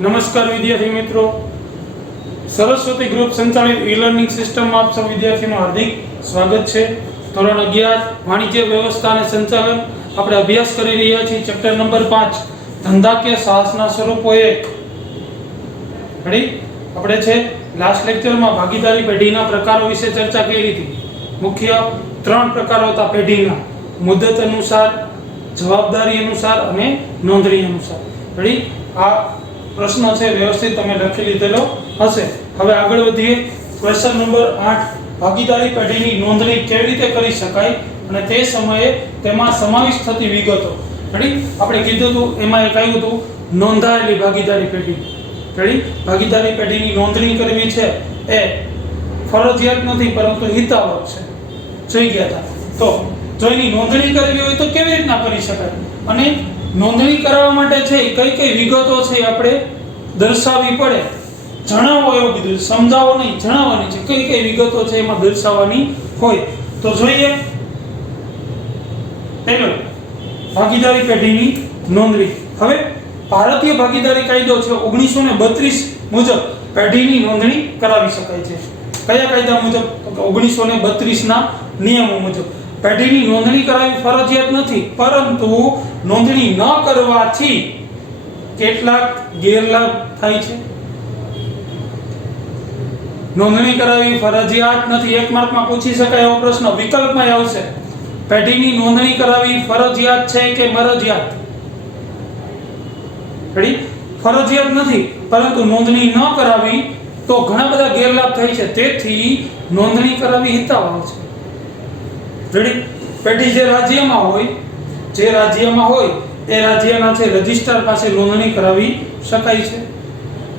नमस्कार विद्यार्थी मित्रों, सरस्वती ग्रुप संचालित ई लर्निंग सिस्टम में आप सब विद्यार्थीओं हार्दिक स्वागत है। धोरण 11 वाणिज्य व्यवस्था અને સંચાલન આપણે અભ્યાસ કરી રહ્યા છીએ। ચેપ્ટર નંબર 5 ધંધાકીય સાહસના સ્વરૂપો 1 રેડી। આપણે છે લાસ્ટ લેક્ચરમાં ભાગીદારી પેઢીના પ્રકારો વિશે ચર્ચા કરી હતી। મુખ્ય 3 પ્રકારો હતા પેઢીના, મુદ્દત અનુસાર, જવાબદારી અનુસાર અને નોંધણી અનુસાર। રેડી। આ પ્રશ્ન છે વ્યવસ્થિત તમે લખી લીધેલો હશે। હવે આગળ વધીએ। ક્વેશ્ચન નંબર 8 ભાગીદારી પેઢીની નોંધણી કેવી રીતે કરી શકાય અને તે સમયે તેમાં સમાવિષ્ટ થતી વિગતો। રેડી। આપણે કીધું હતું એમાં એક આવ્યું હતું નોંધાયેલી ભાગીદારી પેઢી। રેડી। ભાગીદારી પેઢીની નોંધણી કરવી છે એ ફરજિયાત નથી પરંતુ હિતાવહ છે। જોઈ ગયા હતા। તો જો એની નોંધણી કરવી હોય તો કેવી રીતના કરી શકાય અને નોંધણી કરવા માટે છે કઈ કઈ વિગતો છે આપણે દર્શાવવી પડે, જણાવો એવું કીધું, સમજાવો નહીં, જણાવવાની છે કઈ કઈ વિગતો છે એમાં દર્શાવવાની હોય। તો જોઈએ પહેલો ભાગીદારી પેઢીની નોંધણી। હવે ભારતીય ભાગીદારી કાયદો છે 1932 મુજબ પેઢીની નોંધણી કરાવી શકાય છે। કયા કાયદા મુજબ? 1932 ના નિયમો મુજબ પેઢીની નોંધણી કરાવી ફરજિયાત નથી, પરંતુ નોંધણી ન કરવાથી કેટલાક ગેરલાભ થાય છે। નોંધણી કરાવી ફરજિયાત નથી, એક માર્કમાં પૂછી શકાય એવો પ્રશ્ન વિકલ્પમાં આવશે। પેઢીની નોંધણી કરાવી ફરજિયાત છે કે મરજિયાત? રેડી? ફરજિયાત નથી, પરંતુ નોંધણી ન કરાવી તો ઘણા બધા ગેરલાભ થાય છે, તેથી નોંધણી કરાવી હિતાવહ છે। રેડી? પેઢી જે રાજ્યમાં હોય એ રાજ્યના છે રજિસ્ટ્રાર પાસે નોંધણી કરાવી શકાય છે।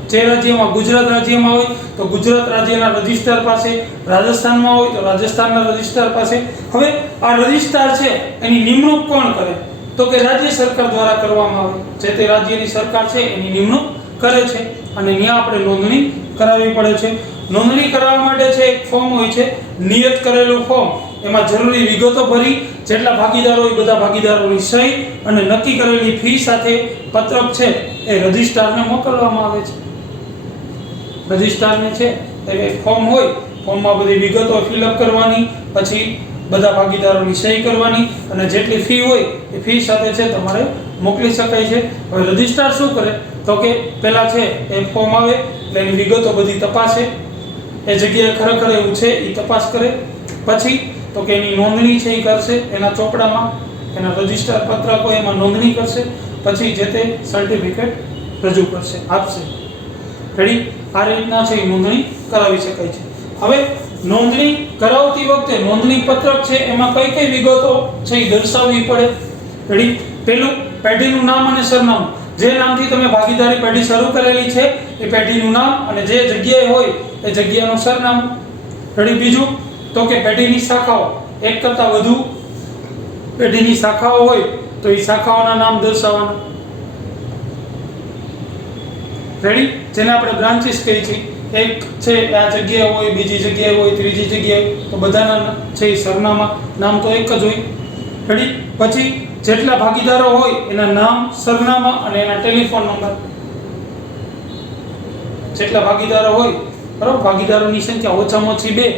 જે રાજ્યમાં ગુજરાત રાજ્યમાં હોય તો ગુજરાત રાજ્યના રજિસ્ટ્રાર પાસે, રાજસ્થાનમાં હોય તો રાજસ્થાનના રજિસ્ટ્રાર પાસે। હવે આ રજિસ્ટ્રાર છે એની નિમણૂક કોણ કરે? તો કે રાજ્ય સરકાર દ્વારા કરવામાં આવે। જે તે રાજ્યની સરકાર છે એની નિમણૂક કરે છે અને ત્યાં આપણે નોંધણી કરાવવી પડે છે। નોંધણી કરવા માટે છે એક ફોર્મ હોય છે, નિયત કરેલું ફોર્મ। એમાં જરૂરી વિગતો ભરી જેટલા ભાગીદારો હોય બધા ભાગીદારોની સહી અને નક્કી કરેલી ફી સાથે પત્રક છે એ રજિસ્ટ્રારને મોકલવામાં આવે છે। રજિસ્ટ્રારને છે એ ફોર્મ હોય, ફોર્મમાં બધી વિગતો ફિલઅપ કરવાની, પછી બધા ભાગીદારોની સહી કરવાની અને જેટલી ફી હોય એ ફી સાથે છે તમારે મોકલી શકાય છે। હવે રજિસ્ટ્રાર શું કરે તો કે પહેલા છે એ ફોર્મ આવે એટલે એની વિગતો બધી તપાસે, એ જગ્યાએ ખરેખર એવું છે એ તપાસ કરે, પછી તો કે એની નોંધણી છે એ કરશે, એના ચોપડામાં એના રજિસ્ટર પત્રક હોય એમાં નોંધણી કરશે, પછી જે તે સર્ટિફિકેટ રજૂ કરશે, આપશે। રેડી? આ રીતના છે એ નોંધણી કરાવી શકાય છે। હવે નોંધણી કરાવતી વખતે નોંધણી પત્રક છે એમાં કઈ કઈ વિગતો છે એ દર્શાવવી પડે। રેડી? પહેલું પેઢીનું નામ અને સરનામું। જે નામથી તમે ભાગીદારી પેઢી શરૂ કરેલી છે એ પેઢીનું નામ અને જે જગ્યાએ હોય એ જગ્યાનું સરનામું। રેડી? બીજું તો કે પેઢીની શાખાઓ, એક કરતા વધુ પેઢીની શાખાઓ હોય તો એ શાખાઓના નામ દર્શાવવાના। રેડી? જેને આપણે બ્રાન્ચીસ કહીએ છીએ, એક છે આ જગ્યાએ હોય, બીજી જગ્યાએ હોય, ત્રીજી જગ્યાએ, તો બધાના છે એ સરનામા નામ તો એક જ હોય। રેડી? પછી જેટલા ભાગીદારો હોય એના નામ, સરનામા અને એના ટેલિફોન નંબર। જેટલા ભાગીદારો હોય, બરાબર, ભાગીદારોની સંખ્યા ઓછામાં ઓછી 2।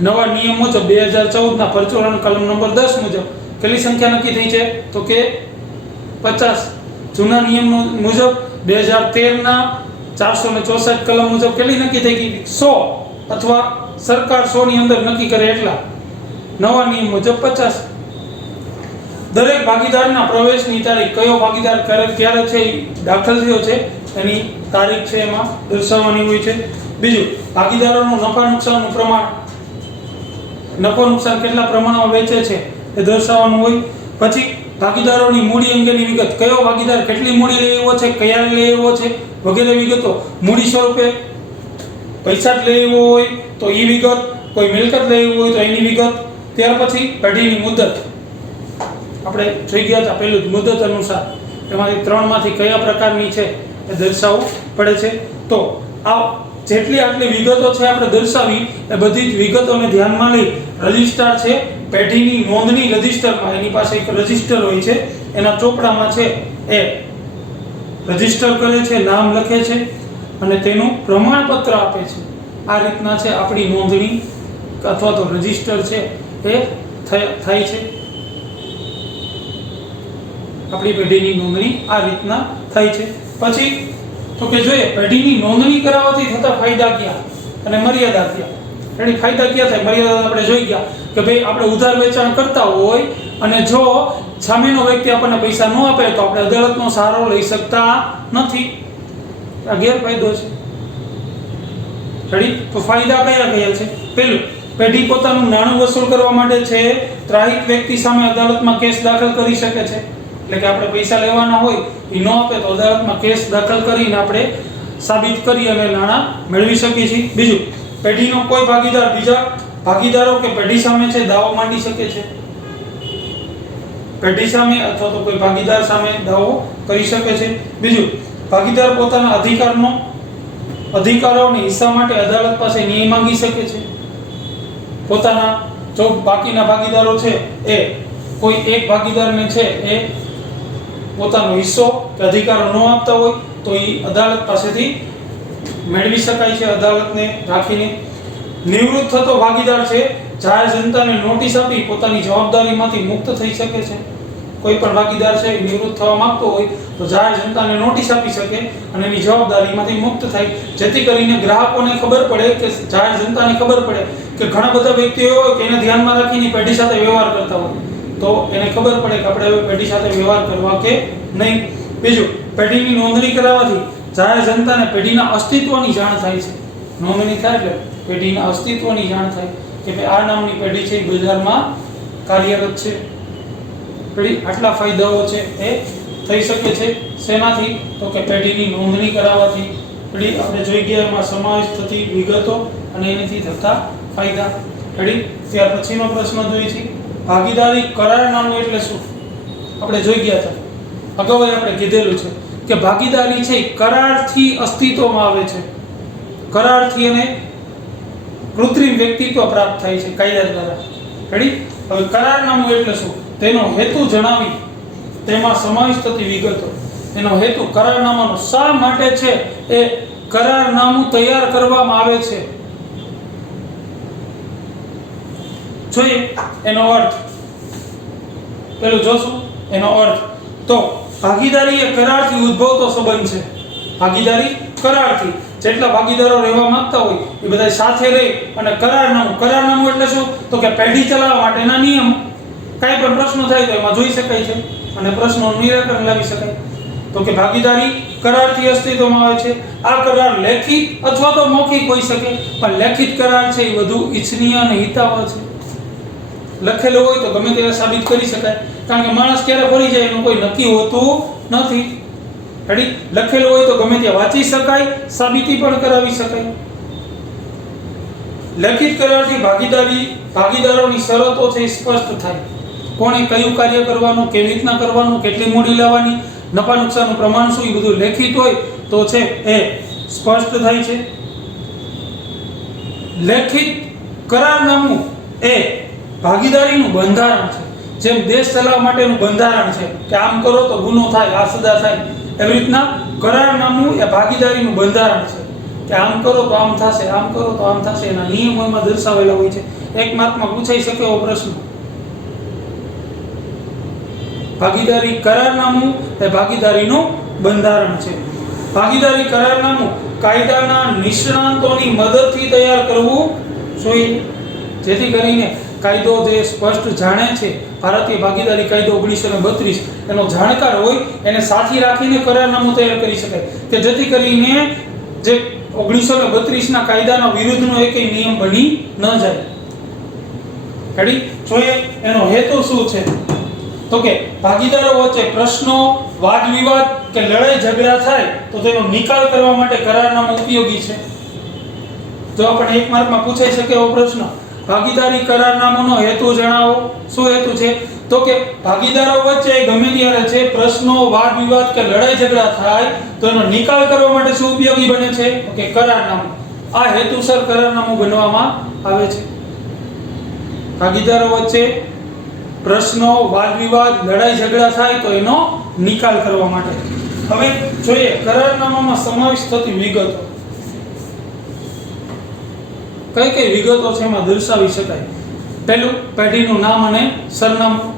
નવા નિયમ મુજબ 2014 ના પરચુરણ કલમ નંબર 10 મુજબ કેટલી સંખ્યા નક્કી થઈ છે તો કે 50। જૂના નિયમ મુજબ 2013 ના 464 કલમ મુજબ કેટલી નક્કી થઈ ગઈ? 100, અથવા સરકાર 100 ની અંદર નક્કી કરે એટલા। નવા નિયમ મુજબ 50। દરેક ભાગીદારના પ્રવેશની તારીખ, કયો ભાગીદાર ક્યારે છે દાખલ થયો છે એની તારીખ છે એમાં દર્શાવવાની હોય છે। બીજું, ભાગીદારોનું નફા નુકસાનનું પ્રમાણ, નફો નુકસાન કેટલા પ્રમાણમાં વેચે છે એ દર્શાવવાનું હોય। પછી ભાગીદારોની મૂડી અંગેની વિગત, કયો ભાગીદાર કેટલી મૂડી લઈ આવ્યો છે, ક્યારે લઈ આવ્યો છે વગેરે વિગતો। મૂડી સ્વરૂપે પૈસા જ લઈ આવ્યો હોય તો એ વિગત, કોઈ મિલકત લઈ આવ્યો હોય તો એની વિગત। ત્યાર પછી પેઢીની મુદત, આપણે જોઈ ગયા હતા પહેલું મુદત અનુસાર, એમાંથી 3 માંથી કયા પ્રકારની છે એ દર્શાવવું પડે છે। તો આ જેટલી આટલી વિગતો છે આપણે દર્શાવી એ બધી જ વિગતોને ધ્યાનમાં લઈ રજિસ્ટ્રાર છે પેઢીની નોંધણી રજિસ્ટરમાં, એની પાસે એક રજિસ્ટર હોય છે, એના ચોપડામાં છે એ રજીસ્ટર કરે છે, નામ લખે છે અને તેનું પ્રમાણપત્ર આપે છે. આ રીતના છે આપણી નોંધણી અથવા તો રજીસ્ટર છે એ થાય છે. આપણી પેઢીની નોંધણી આ રીતના થાય છે. પછી તો કે જોઈએ પેઢીની નોંધણી કરાવવાથી થતા ફાયદા ક્યાં અને મર્યાદા ક્યાં. એની ફાયદા ક્યાં થાય, મર્યાદા આપણે જોઈ ગયા કે ભાઈ આપણે ઉધાર વેચાણ કરતા હોય અને જો સામેનો વ્યક્તિ આપણને પૈસા ન આપે તો આપણે અદાલતનો સહારો લઈ શકતા નથી. આ ગેરફાયદો છે. તો ફાયદા કયા કયા છે? પહેલું, પેઢી પોતાનું નાણું વસૂલ કરવા માટે છે ત્રાહિત વ્યક્તિ સામે અદાલતમાં કેસ દાખલ કરી શકે છે. એટલે કે આપણે પૈસા લેવાના હોય એ ન આપે તો અદાલતમાં કેસ દાખલ કરીને આપણે સાબિત કરી અને નાણાં મેળવી શકીએ છીએ. બીજું, પેઢીનો કોઈ ભાગીદાર બીજા ભાગીદારો કે પેઢી સામે છે દાવો માંડી શકે છે. પેઢી સામે અથવા તો કોઈ ભાગીદાર સામે દાવો કરી શકે છે. બીજું, ભાગીદાર પોતાના અધિકારોની હિસ્સા માટે અદાલત પાસે ન્યાય માંગી શકે છે. પોતાના જો બાકીના ભાગીદારો છે એ કોઈ એક ભાગીદારને છે એ પોતાનો હિસ્સો કે અધિકારો ન આપતા હોય તો એ અદાલત પાસેથી મેળવી શકાય છે અદાલતને રાખીને. નિવૃત્ત થતો ભાગીદાર છે જાહેર જનતાને નોટિસ આપી પોતાની જવાબદારીમાંથી મુક્ત થઈ શકે છે. કોઈ પણ ભાગીદાર છે એ નિવૃત્ત થવા માંગતો હોય તો જાહેર જનતાને નોટિસ આપી શકે અને એની જવાબદારીમાંથી મુક્ત થાય, જેથી કરીને ગ્રાહકોને ખબર પડે કે જાહેર જનતાને ખબર પડે કે ઘણા બધા વ્યક્તિઓ હોય કે એને ધ્યાનમાં રાખીને પેઢી સાથે વ્યવહાર કરતા હોય તો એને ખબર પડે કે આપણે હવે પેઢી સાથે વ્યવહાર કરવા કે નહીં. બીજું, પેઢીની નોંધણી કરાવવાથી જાહેર જનતાને પેઢીના અસ્તિત્વની જાણ થાય છે. નોંધણી થાય એટલે પેઢીના અસ્તિત્વની જાણ થાય કે ભાઈ આ નામની પેઢી છે બજારમાં કાર્યરત છે. આટલા ફાયદાઓ છે એ થઈ શકે છે. શેનાથી? તો કે પેઢીની નોંધણી કરાવવાથી. આપણે જોઈ ગયા એમાં સમાવેશ થતી વિગતો અને એનાથી થતા ફાયદા. ત્યાર પછીનો પ્રશ્ન જોઈએ છે, ભાગીદારી કરારનામું એટલે શું? આપણે જોઈ ગયા હતા, અગાઉ આપણે કીધેલું છે કે ભાગીદારી છે કરારથી અસ્તિત્વમાં આવે છે. કરારથી એને કૃત્રિમ વ્યક્તિત્વ પ્રાપ્ત થાય છે કાયદા દ્વારા. હવે કરારનામું એટલે શું? તેનો હેતુ જણાવી તેમાં સમાવેશ થતી વિગતો. એનો હેતુ કરારનામાનો શા માટે છે એ કરારનામું તૈયાર કરવામાં આવે છે. જોઈએ એનો અર્થ. પેલું જોશું એનો અર્થ. તો ભાગીદારી એ કરારથી ઉદ્ભવતો સંબંધ છે. ભાગીદારી કરારથી, જેટલા ભાગીદારો રહેવા માંગતા હોય એ બધા સાથે રહી અને કરારનામું એટલે શું? તો કે પેઢી ચલાવવા માટેના નિયમ. કાંઈ પણ પ્રશ્નો થાય તો એમાં જોઈ શકાય છે અને પ્રશ્નોનું નિરાકરણ લાવી શકાય. તો કે ભાગીદારી કરારથી અસ્તિત્વમાં આવે છે. આ કરાર લેખિત અથવા તો મૌખિક હોઈ શકે, પણ લેખિત કરાર છે એ વધુ ઈચ્છનીય અને હિતાવહ છે. લખેલો હોય તો ગમે ત્યારે સાબિત કરી શકાય, કારણ કે માણસ ક્યારે ફરી જાય એનું કોઈ નક્કી હોતું નથી. લખેલો હોય તો ગમે ત્યાં વાંચી શકાય, સાબિતી પણ કરાવી શકાય. લેખિત કરારથી ભાગીદારોની શરતો છે સ્પષ્ટ થાય. કોણે કયું કાર્ય કરવાનું, કેવી રીતના કરવાનું, કેટલી મૂડી લેવાની, નફા નુકસાનનું પ્રમાણ શું, એ બધું લેખિત હોય તો છે એ સ્પષ્ટ થાય છે. લેખિત કરારનામું એ ભાગીદારીનું બંધારણ છે. જેમ દેશ ચલાવવા માટેનું બંધારણ છે કે આમ કરો તો ગુનો થાય, આ સજા થાય, એવી રીતના કરારનામું એ ભાગીદારીનું બંધારણ છે કે આમ કરો તો આમ થશે, આમ કરો તો આમ થશે. એના નિયમો એમાં દર્શાવેલા હોય છે. એક માર્કમાં પૂછાઈ શકે એવો પ્રશ્ન. ભાગીદારી કરારનામું એ ભાગીદારીનું બંધારણ છે. ભાગીદારી કરારનામું કાયદાના નિષ્ણાતોની મદદથી તૈયાર કરવું જોઈએ, જેથી કરીને કાયદો જે સ્પષ્ટ જાણે છે, ભારતીય ભાગીદારી કાયદો 1932 એનો જાણકાર હોય એને સાથી રાખીને કરારનામું તૈયાર કરી શકાય કે જેથી કરીને જે 1932 ના કાયદાના વિરુદ્ધનો એકેય નિયમ બની ન જાય. જોઈએ એનો હેતુ શું છે? તો કે ભાગીદારો વચ્ચે પ્રશ્નો, વાદ વિવાદ કે લડાઈ ઝઘડા થાય તો તેનો નિકાલ કરવા માટે કરારનામું ઉપયોગી છે. જો આપણે એક માર્કમાં પૂછાઈ શકે એવો પ્રશ્ન, ભાગીદારી કરારનામાનો હેતુ જણાવો. શું હેતુ છે? તો કે ભાગીદારો વચ્ચે ગમે ત્યારે છે પ્રશ્નો, વાદ વિવાદ કે લડાઈ ઝઘડા થાય તો એનો નિકાલ કરવા માટે શું ઉપયોગી બને છે? તો કે કરારનામું. આ હેતુસર કરારનામું બનવામાં આવે છે. ભાગીદારો વચ્ચે પ્રશ્નો, વાદ વિવાદ, લડાઈ ઝઘડા થાય તો એનો નિકાલ કરવા માટે. હવે જોઈએ કરારનામામાં સમાવિષ્ટ થતી વિગતો. કઈ કઈ વિગતો છે એમાં દર્શાવી શકાય? પહેલું, પેઢીનું નામ અને સરનામું.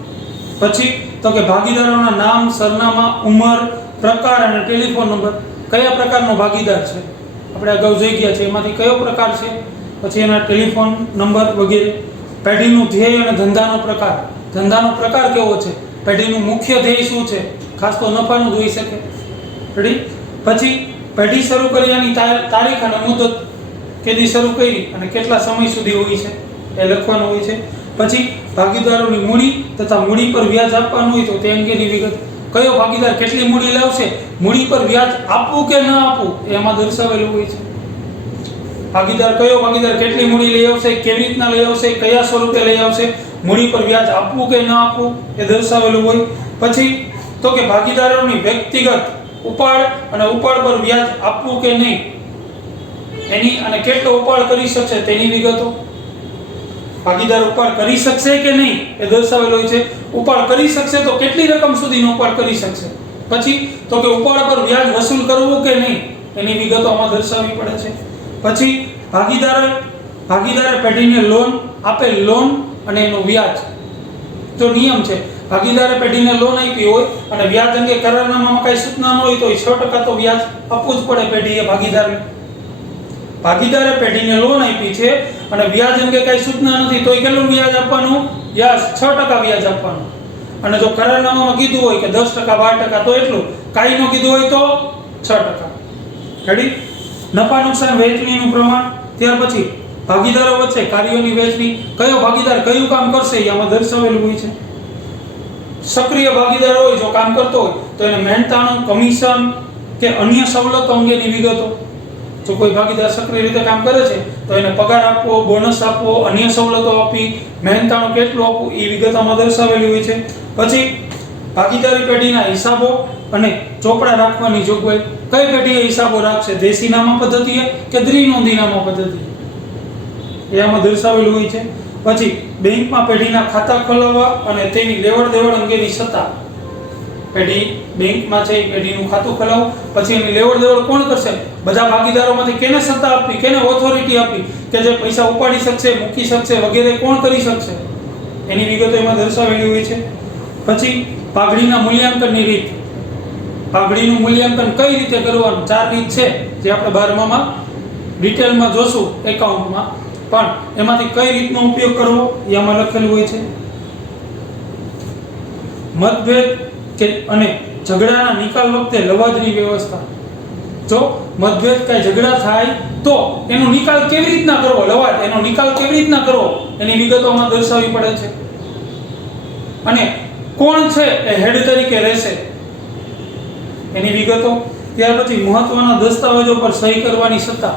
પછી તો કે ભાગીદારોના નામ, સરનામા, ઉંમર, પ્રકાર અને ટેલિફોન નંબર. કયા પ્રકારનો ભાગીદાર છે આપણે અગાઉ જોઈ ગયા છે, એમાંથી કયો પ્રકાર છે, પછી એના ટેલિફોન નંબર વગેરે. પેઢીનું ધ્યેય અને ધંધાનો પ્રકાર. ધંધાનો પ્રકાર કેવો છે, પેઢીનું મુખ્ય ધ્યેય શું છે, ખાસ તો નફાનું જ હોઈ શકે. રેડી. પછી પેઢી શરૂ કર્યાની તારીખ અને મુદત, કેદી શરૂ કરી અને કેટલા સમય સુધી હોય છે એ લખવાનું હોય છે. પછી ભાગીદારોની મૂડી તથા મૂડી પર વ્યાજ આપવાનું હોય તો તે અંગેની વિગત. કયો ભાગીદાર કેટલી મૂડી લાવશે, મૂડી પર વ્યાજ આપવું કે ન આપવું એમાં દર્શાવેલું હોય છે. કયો ભાગીદાર કેટલી મૂડી લઈ આવશે, કેવી રીતના લઈ આવશે, કયા સ્વરૂપે લઈ આવશે, મૂડી પર વ્યાજ આપવું કે ન આપવું એ દર્શાવેલું હોય. પછી તો કે ભાગીદારોની વ્યક્તિગત ઉપાડ અને ઉપાડ પર વ્યાજ આપવું કે નહીં એની અને કેટલો ઉપાડ કરી શકશે તેની વિગતો. ભાગીદાર ઉપાડ કરી શકશે કે નહીં એ દર્શાવેલું હોય છે. ઉપાડ કરી શકશે તો કેટલી રકમ સુધીનો ઉપાડ કરી શકશે. પછી તો કે ઉપાડ પર વ્યાજ વસૂલ કરવું કે નહીં એની વિગતો આમાં દર્શાવવી પડે છે. પછી ભાગીદારે પેઢીને લોન આપેલ લોન અને એનું વ્યાજ. જો નિયમ છે ભાગીદારે પેઢીને લોન આપી હોય અને વ્યાજ અંગે કરારનામામાં કઈ સૂચના ન હોય તો 6% તો વ્યાજ આપવું જ પડે પેઢીએ ભાગીદારને. ભાગીદારે પેઢીને લોન આપી છે અને વ્યાજ અંગે કઈ સૂચના નથી તો કેટલું વ્યાજ આપવાનું? વ્યાજ 6% વ્યાજ આપવાનું. અને જો કરારનામામાં કીધું હોય કે 10%, 12% તો એટલું, કાઈ નો કીધું હોય તો 6%. રેડી. નફા નુકસાન વહેંચણીનું પ્રમાણ. ત્યાર પછી ભાગીદારો વચ્ચે કાર્યોની વહેંચણી. કયો ભાગીદાર કયું કામ કરશે એ આમાં દર્શાવેલું હોય છે. સક્રિય ભાગીદાર હોય જો કામ કરતો હોય તો એને મહેનતાણું, કમિશન કે અન્ય સવલતો અંગેની વિગતો. જો કોઈ ભાગીદાર સક્રિય રીતે કામ કરે છે તો એને પગાર આપવો, બોનસ આપવો, અન્ય સવલતો આપવી, મહેનતાણું કેટલું આપવું એ વિગતોમાં દર્શાવેલી હોય છે. પછી ભાગીદારી પેઢીના હિસાબો અને ચોપડા રાખવાની જોગવાઈ. કઈ પેઢીએ હિસાબો રાખશે, દેશીનામા પદ્ધતિએ કે દ્વિનોંધીનામા પદ્ધતિએ એ આમાં દર્શાવેલું હોય છે. પછી બેંકમાં પેઢીના ખાતા ખોલાવવા અને તેની લેવડ દેવડ અંગેની સત્તા. પેઢી બેંકમાં છે એ પેઢીનું ખાતું ખોલાવવું, પછી એની લેવડ દેવડ કોણ કરશે, બધા ભાગીદારોમાંથી કેને સત્તા આપવી, કેને ઓથોરિટી આપવી કે જે પૈસા ઉપાડી શકશે, મૂકી શકશે વગેરે કોણ કરી શકશે એની વિગતો એમાં દર્શાવેલી હોય છે. પછી પાઘડીના મૂલ્યાંકનની રીત. પાઘડીનું મૂલ્યાંકન કઈ રીતે કરવાનું, 4 રીત છે જે આપણે 12માં ડિટેલમાં જોશું એકાઉન્ટમાં, પણ એમાંથી કઈ રીતનો ઉપયોગ કરવો એ આમાં લખેલું હોય છે. મતભેદ અને ઝઘડાના નિકાલ વખતે લવાજની વ્યવસ્થા. જો મતભેદ કઈ ઝઘડા થાય તો એનો નિકાલ કેવી રીતના કરવો, લવાજ એનો નિકાલ કેવી રીતના કરવો એની વિગતોમાં દર્શાવવી પડે છે. અને કોણ છે એ હેડ તરીકે રહેશે એની વિગતો. ત્યાર પછી મહત્વના દસ્તાવેજો પર સહી કરવાની સત્તા.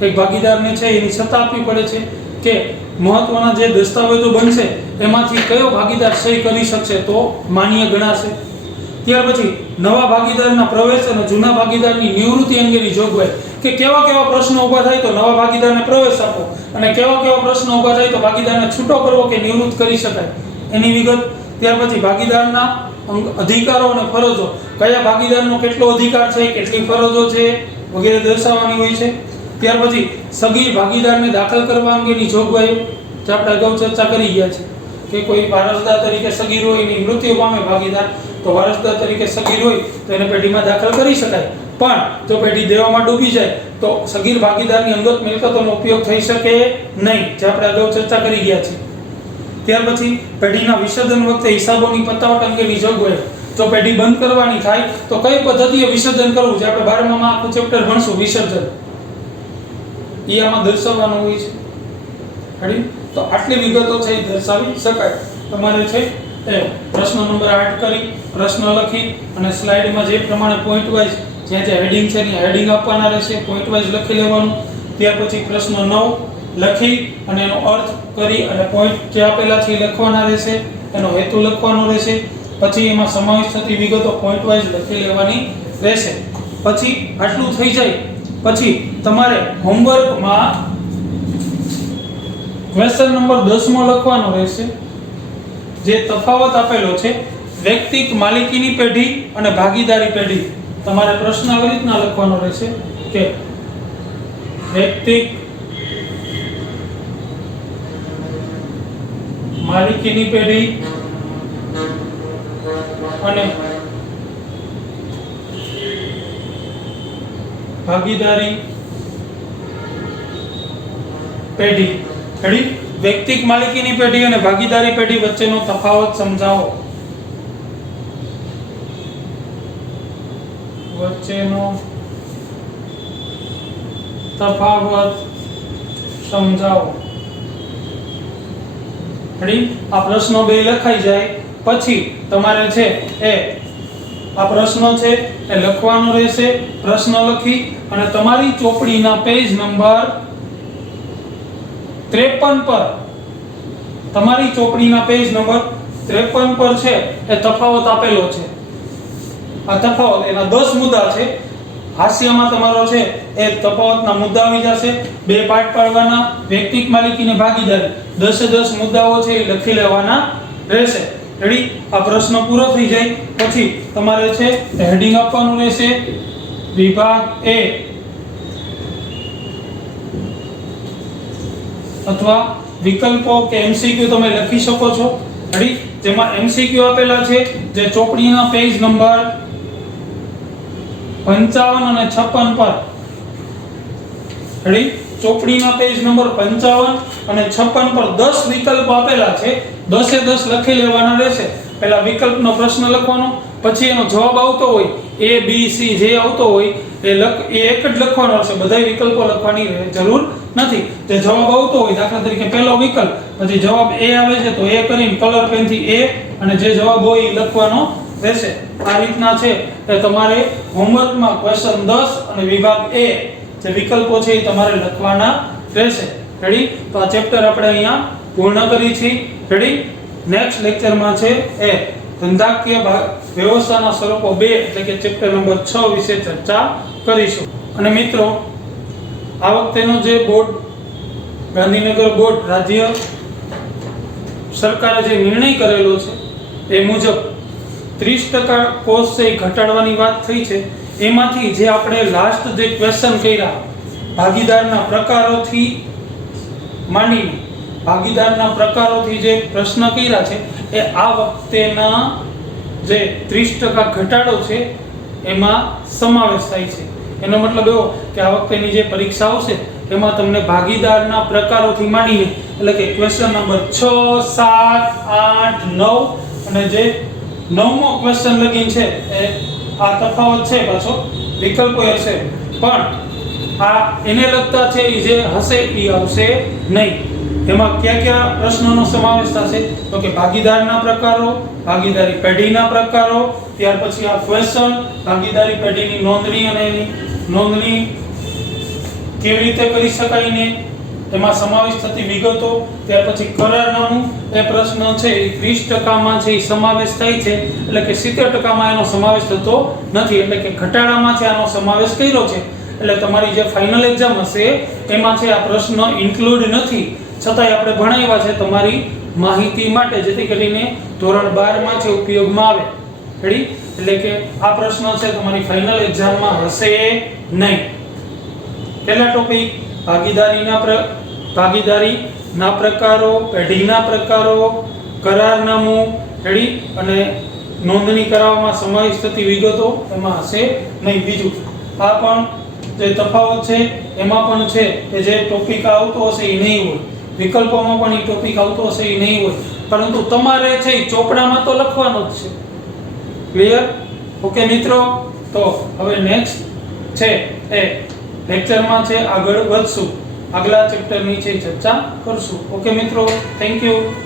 એક ભાગીદારને છે એની સત્તા આપવી પડે છે કે મહત્વના જે દસ્તાવેજો બનશે એમાંથી કયો ભાગીદાર સહી કરી શકશે તો માન્ય ગણાશે. ત્યાર પછી નવા ભાગીદારના પ્રવેશ અને જૂના ભાગીદારની નિવૃત્તિ અંગેની જોગવાઈ કે કેવા પ્રશ્નો ઊભા થાય તો નવા ભાગીદારને પ્રવેશ આપો અને કેવા પ્રશ્નો ઊભા થાય તો ભાગીદારને છૂટો કરવો કે નિવૃત્ત કરી શકાય એની વિગત. ત્યાર પછી ભાગીદારના અધિકારો અને ફરજો. કયા ભાગીદારનો કેટલો અધિકાર છે, કેટલી ફરજો છે વગેરે દર્શાવવાની હોય છે. ત્યાર પછી સગીર ભાગીદારને દાખલ કરવા અંગેની જોગવાઈઓ જે આપણે અગાઉ ચર્ચા કરી ગયા છે કે કોઈ વારસદાર તરીકે સગીર હોય એની મૃત્યુ પામે ભાગીદાર તો વારસદાર તરીકે સગીર હોય તો એને પેઢીમાં દાખલ કરી શકાય. પણ જો પેઢી દેવામાં ડૂબી જાય તો સગીર ભાગીદારની અંગત મિલકતોનો ઉપયોગ થઈ શકે નહીં, જે આપણે અગાઉ ચર્ચા કરી ગયા છે. ત્યાર પછી પેઢીના વિસર્જન વખતે હિસાબોની પતાવટ અંગેની જોગવાઈ. જો પેઢી બંધ કરવાની થાય તો કઈ પદ્ધતિએ વિસર્જન કરવું, જે આપણે 12માં આખું ચેપ્ટર ભણશું વિસર્જન, એ આમાં દર્શાવવાનું હોય છે. રેડી. તો આટલી વિગતો છે એ દર્શાવી શકાય. તમારે છે એ પ્રશ્ન નંબર 8 કરી પ્રશ્ન લખી અને સ્લાઇડમાં જે પ્રમાણે પોઈન્ટ વાઇઝ જ્યાં જે હેડિંગ છે એની હેડિંગ આપવાના રહેશે, પોઈન્ટ વાઇઝ લખી લેવાનું. ત્યાર પછી પ્રશ્ન 9 લખી અને એનો અર્થ કરી અને પોઈન્ટ જે આપેલા છે એ લખવાના રહેશે, એનો હેતુ લખવાનો રહેશે. પછી એમાં સમાવેશ થતી વિગતો પોઈન્ટ વાઇઝ લખી લેવાની રહેશે. પછી આટલું થઈ જાય પછી તમારે હોમવર્કમાં ક્વેશ્ચન નંબર 10 લખવાનો રહેશે. જે તફાવત આપેલો છે વૈયક્તિક માલિકીની પેઢી અને ભાગીદારી પેઢી. તમારે પ્રશ્ન આવી રીતના લખવાનો રહેશે કે વૈયક્તિક માલિકીની પેઢી અને ભાગીદારી પેઢી. રેડી? વૈયક્તિક માલિકીની પેઢી અને ભાગીદારી પેઢી વચ્ચેનો તફાવત સમજાવો. વચ્ચેનો તફાવત સમજાવો. રેડી? આ પ્રશ્નો બે લખાઈ જાય પછી તમારે છે એ આ પ્રશ્નો છે એ લખવાનો રહેશે. પ્રશ્ન લખી અને તમારી ચોપડીના પેજ નંબર 53 પર, તમારી ચોપડીના પેજ નંબર 53 પર છે એ તફાવત આપેલો છે. આ તફાવત એના 10 મુદ્દા છે. હાસ્યમાં તમારો છે એ તફાવતના મુદ્દા આવી જશે. બે પાઠ પાડવાના, વૈયક્તિક માલિકી અને ભાગીદારી 10 મુદ્દાઓ છે એ લખી લેવાના રહેશે. રેડી? આ પ્રશ્ન પૂરો થઈ જાય પછી તમારે છે હેડિંગ આપવાનું રહેશે. વિભાગ એ અથવા વિકલ્પો કે એમસીક્યુ તમે લખી શકો છો. રેડી? જેમાં એમસીક્યુ આપેલા છે જે ચોપડીના પેજ નંબર 55 અને 56 પર. રેડી? ચોપડીના પેજ નંબર 55 અને 56 પર 10 વિકલ્પ આપેલા છે. 10 લખી લેવાના રહેશે. પહેલા વિકલ્પનો પ્રશ્ન લખવાનો, પછી એનો જવાબ આવતો હોય A B C જે આવતો હોય એ એક જ લખવાનો હશે. બધાય વિકલ્પો લખવાની જરૂર નથી. જે જવાબ આવતો હોય, દાખલા તરીકે પહેલો વિકલ્પ, પછી જવાબ A આવે છે તો A કરીને કલર પેનથી A અને જે જવાબ હોય એ લખવાનો રહેશે. આ રીતના છે એ તમારે હોમવર્કમાં ક્વેશ્ચન 10 અને વિભાગ A જે વિકલ્પો છે એ તમારે લખવાના રહેશે. રેડી? તો આ ચેપ્ટર આપણે અહીંયા પૂર્ણ કરી છે. રેડી? નેક્સ્ટ લેક્ચરમાં છે એ ધંધાકીય વ્યવસ્થાના સ્વરૂપો 2 એટલે કે ચેપ્ટર નંબર 6 વિશે ચર્ચા કરીશું. અને મિત્રો, આ વખતેનો જે બોર્ડ ગાંધીનગર બોર્ડ રાજ્ય સરકારે જે નિર્ણય કરેલો છે એ મુજબ 30% કોર્સ છે એ ઘટાડવાની વાત થઈ છે. એમાંથી જે આપણે લાસ્ટ જે ક્વેશ્ચન કર્યા ભાગીદારના પ્રકારોથી માંડીને, ભાગીદારના પ્રકારોથી જે પ્રશ્ન કર્યા છે એ આ વખતેના જે 30% ઘટાડો છે એમાં સમાવેશ થાય છે. એનો મતલબ એવો કે આ વખતેની જે પરીક્ષા આવશે એમાં તમને ભાગીદારના પ્રકારોથી માંડીને એટલે કે ક્વેશ્ચન નંબર 6, 7, 8, 9 અને જે 9મો ક્વેશ્ચન લગીન છે એ આ તફાવત છે. પાછો વિકલ્પો હશે પણ આ એને લગતા છે એ જે હશે એ આવશે નહીં. એમાં કયા પ્રશ્નોનો સમાવેશ થશે તો કે ભાગીદારના પ્રકારો, ભાગીદારી પેઢીના પ્રકારો, ત્યાર પછી આ ક્વેશ્ચન, ભાગીદારી પેઢીની નોંધણી અને એની નોંધણી કેવી રીતે કરી શકાય ને એમાં સમાવેશ થતી વિગતો, ત્યાર પછી કરારનામું એ પ્રશ્ન છે એ 30%માં છે એ સમાવેશ થાય છે એટલે કે 70%માં એનો સમાવેશ થતો નથી એટલે કે ઘટાડામાં છે આનો સમાવેશ કર્યો છે. એટલે તમારી જે ફાઇનલ એક્ઝામ હશે એમાં છે આ પ્રશ્ન ઇન્ક્લુડ નથી, છતાંય આપણે ભણાવ્યા છે તમારી માહિતી માટે જેથી કરીને ધોરણ 12 માં છે ઉપયોગમાં આવે. રેડી? એટલે કે આ પ્રશ્ન છે તમારી ફાઇનલ એક્ઝામમાં હશે નહીં. પહેલા ટોપિક ભાગીદારીના પ્રકારો, પેઢીના પ્રકારો, કરારનામું, રેડી, અને નોંધણી કરાવવામાં સમાવેશ થતી વિગતો એમાં હશે નહીં. બીજું આ પણ જે તફાવત છે એમાં પણ છે કે જે ટોપિક આવતો હશે એ નહીં હોય, વિકલ્પોમાં પણ એ ટોપિક આવતો હશે એ નહીં હોય, પરંતુ તમારે છે એ ચોપડામાં તો લખવાનો જ છે. ક્લિયર? ઓકે મિત્રો, તો હવે નેક્સ્ટ છે એ લેક્ચરમાં છે આગળ વધશું, આગલા ચેપ્ટરની છે ચર્ચા કરશું. ઓકે મિત્રો, થેન્ક યુ.